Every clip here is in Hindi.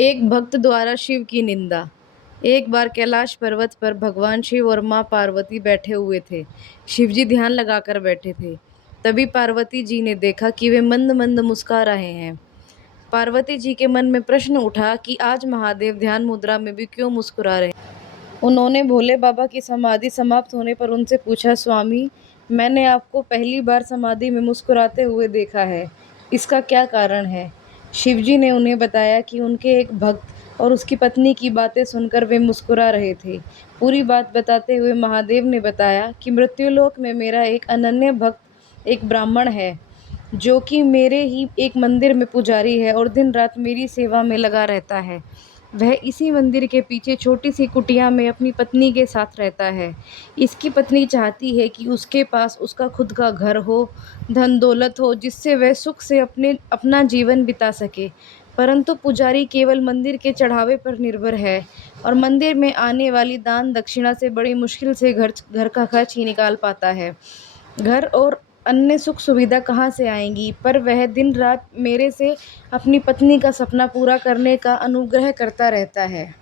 एक भक्त द्वारा शिव की निंदा। एक बार कैलाश पर्वत पर भगवान शिव और मां पार्वती बैठे हुए थे। शिवजी ध्यान लगाकर बैठे थे। तभी पार्वती जी ने देखा कि वे मंद मंद मुस्कुरा रहे हैं। पार्वती जी के मन में प्रश्न उठा कि आज महादेव ध्यान मुद्रा में भी क्यों मुस्कुरा रहे हैं। उन्होंने भोले बाबा की समाधि समाप्त होने पर उनसे पूछा, स्वामी, मैंने आपको पहली बार समाधि में मुस्कुराते हुए देखा है, इसका क्या कारण है? शिवजी ने उन्हें बताया कि उनके एक भक्त और उसकी पत्नी की बातें सुनकर वे मुस्कुरा रहे थे। पूरी बात बताते हुए महादेव ने बताया कि मृत्युलोक में मेरा एक अनन्य भक्त, एक ब्राह्मण है, जो कि मेरे ही एक मंदिर में पुजारी है और दिन रात मेरी सेवा में लगा रहता है। वह इसी मंदिर के पीछे छोटी सी कुटिया में अपनी पत्नी के साथ रहता है। इसकी पत्नी चाहती है कि उसके पास उसका खुद का घर हो, धन दौलत हो, जिससे वह सुख से अपना जीवन बिता सके। परंतु पुजारी केवल मंदिर के चढ़ावे पर निर्भर है और मंदिर में आने वाली दान दक्षिणा से बड़ी मुश्किल से घर घर का खर्च ही निकाल पाता है। घर और अन्य सुख सुविधा कहाँ से आएंगी? पर वह दिन रात मेरे से अपनी पत्नी का सपना पूरा करने का अनुग्रह करता रहता है।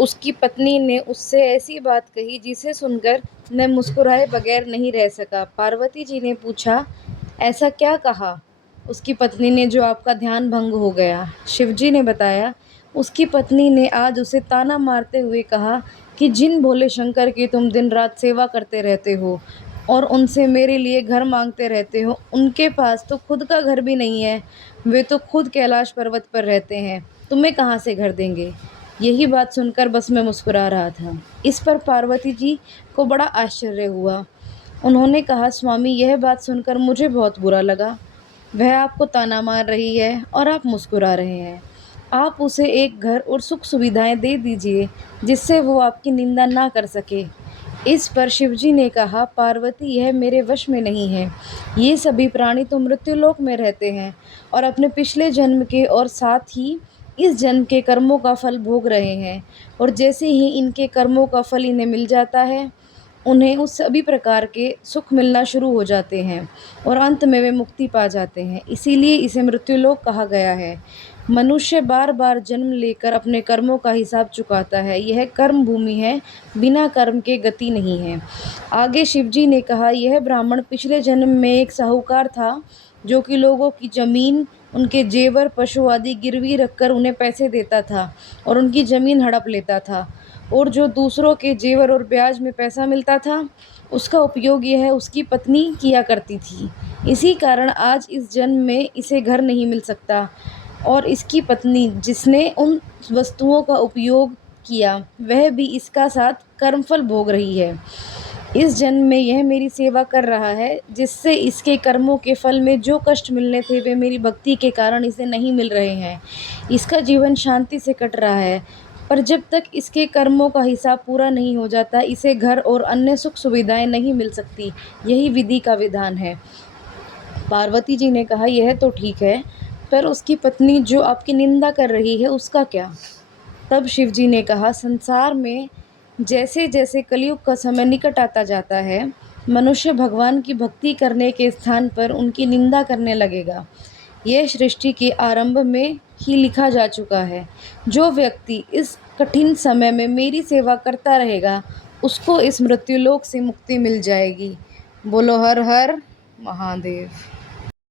उसकी पत्नी ने उससे ऐसी बात कही जिसे सुनकर मैं मुस्कुराए बगैर नहीं रह सका। पार्वती जी ने पूछा, ऐसा क्या कहा उसकी पत्नी ने जो आपका ध्यान भंग हो गया? शिवजी ने बताया, उसकी पत्नी ने आज उसे ताना मारते हुए कहा कि जिन भोले शंकर की तुम दिन रात सेवा करते रहते हो और उनसे मेरे लिए घर मांगते रहते हो, उनके पास तो खुद का घर भी नहीं है। वे तो खुद कैलाश पर्वत पर रहते हैं, तुम्हें कहाँ से घर देंगे? यही बात सुनकर बस मैं मुस्कुरा रहा था। इस पर पार्वती जी को बड़ा आश्चर्य हुआ। उन्होंने कहा, स्वामी, यह बात सुनकर मुझे बहुत बुरा लगा। वह आपको ताना मार रही है और आप मुस्कुरा रहे हैं। आप उसे एक घर और सुख सुविधाएं दे दीजिए जिससे वो आपकी निंदा ना कर सके। इस पर शिवजी ने कहा, पार्वती, यह मेरे वश में नहीं है। ये सभी प्राणी तो मृत्युलोक में रहते हैं और अपने पिछले जन्म के और साथ ही इस जन्म के कर्मों का फल भोग रहे हैं, और जैसे ही इनके कर्मों का फल इन्हें मिल जाता है, उन्हें उस सभी प्रकार के सुख मिलना शुरू हो जाते हैं और अंत में वे मुक्ति पा जाते हैं। इसीलिए इसे मृत्युलोक कहा गया है। मनुष्य बार बार जन्म लेकर अपने कर्मों का हिसाब चुकाता है। यह कर्म भूमि है, बिना कर्म के गति नहीं है। आगे शिवजी ने कहा, यह ब्राह्मण पिछले जन्म में एक साहूकार था, जो कि लोगों की जमीन, उनके जेवर, पशु आदि गिरवी रखकर उन्हें पैसे देता था और उनकी जमीन हड़प लेता था, और जो दूसरों के जेवर और ब्याज में पैसा मिलता था, उसका उपयोग यह उसकी पत्नी किया करती थी। इसी कारण आज इस जन्म में इसे घर नहीं मिल सकता और इसकी पत्नी, जिसने उन वस्तुओं का उपयोग किया, वह भी इसका साथ कर्मफल भोग रही है। इस जन्म में यह मेरी सेवा कर रहा है, जिससे इसके कर्मों के फल में जो कष्ट मिलने थे वे मेरी भक्ति के कारण इसे नहीं मिल रहे हैं। इसका जीवन शांति से कट रहा है, पर जब तक इसके कर्मों का हिसाब पूरा नहीं हो जाता, इसे घर और अन्य सुख सुविधाएं नहीं मिल सकती। यही विधि का विधान है। पार्वती जी ने कहा, यह तो ठीक है, पर उसकी पत्नी जो आपकी निंदा कर रही है, उसका क्या? तब शिवजी ने कहा, संसार में जैसे जैसे कलयुग का समय निकट आता जाता है, मनुष्य भगवान की भक्ति करने के स्थान पर उनकी निंदा करने लगेगा। यह सृष्टि के आरंभ में ही लिखा जा चुका है। जो व्यक्ति इस कठिन समय में मेरी सेवा करता रहेगा, उसको इस मृत्युलोक से मुक्ति मिल जाएगी। बोलो हर हर महादेव।